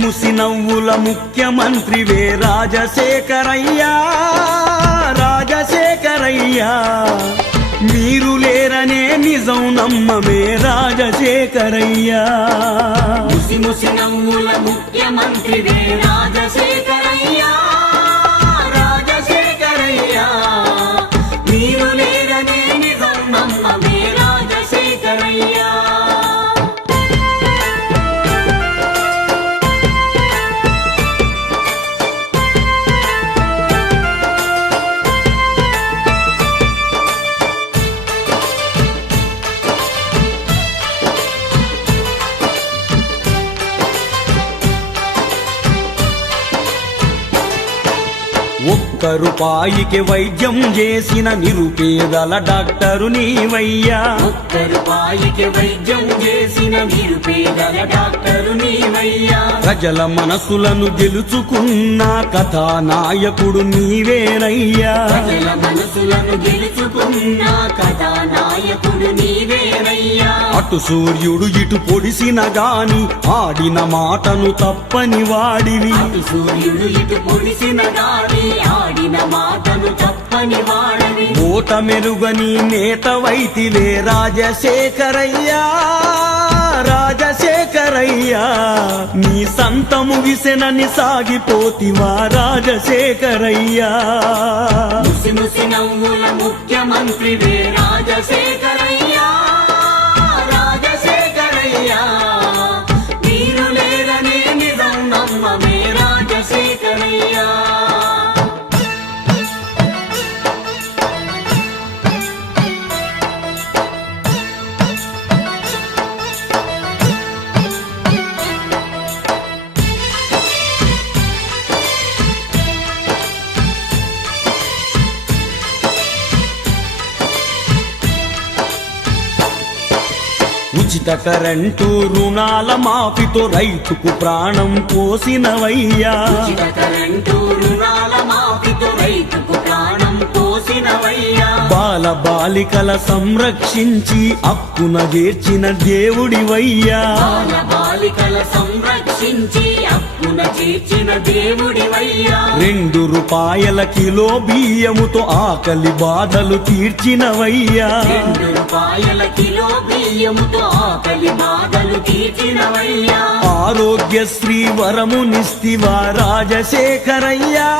ముసి నవ్వుల ముఖ్యమంత్రివే రాజశేఖరయ్యా రాజశేఖరయ్యా మీరు లేరనే నిజం నమ్మమే రాజశేఖరయ్యా ముసి ముసి నవ్వుల ముఖ్యమంత్రివే రాజశేఖరయ్యా రాజశేఖరయ్యా మీరు లేరనే నిజం నమ్మమే రాజశేఖరయ్యా ఒక్క రూపాయికి వైద్యం చేసిన నిరుపేదల డాక్టరు నీవయ్యా ఒక్క రూపాయికి వైద్యం చేసిన నిరుపేదల డాక్టరు నీవయ్యా ప్రజల మనసులను గెలుచుకున్న కథానాయకుడు నీవేనయ్యా ప్రజల మనసులను గెలుచుకున్న కథానాయకుడు నీవేనయ్యా అటు సూర్యుడు ఇటు పొడిసిన గాని ఆడిన మాటను తప్పని వాడివి అటు సూర్యుడు ఇటు పొడిసిన గాని ఆడిన మాటను తప్పని వాడవి ఓట మెరుగని నేతవైతివే రాజశేఖరయ్యా రాజశేఖరయ్యా నీ సంతము విసెనని సాగిపోతివా రాజశేఖరయ్యా ముసి ముసి నవ్వుల ముఖ్యమంత్రివే రాజశేఖరయ్యా రాజశేఖరయ్యా మీరు లేరనే నిజం నమ్మమే రాజశేఖరయ్యా ఉచిత కరెంటు రుణాల మాఫీతో రైతుకు ప్రాణం పోసినవయ్యా ఉచిత కరెంటు రుణాల మాఫీతో రైతుకు ప్రాణం పోసినవయ్యా బాల బాలికల సంరక్షించి హక్కున చేర్చిన దేవుడివయ్యా బాల బాలికల సంరక్షించి హక్కున చేర్చిన దేవుడివయ్యా 2 రూపాయల కిలో బియ్యముతో ఆకలి బాధలు తీర్చినవయ్యా 2 రూపాయల కిలో బియ్యముతో ఆకలి బాధలు తీర్చినవయ్యా ఆరోగ్యశ్రీ వరమునిస్తివా రాజశేఖరయ్యా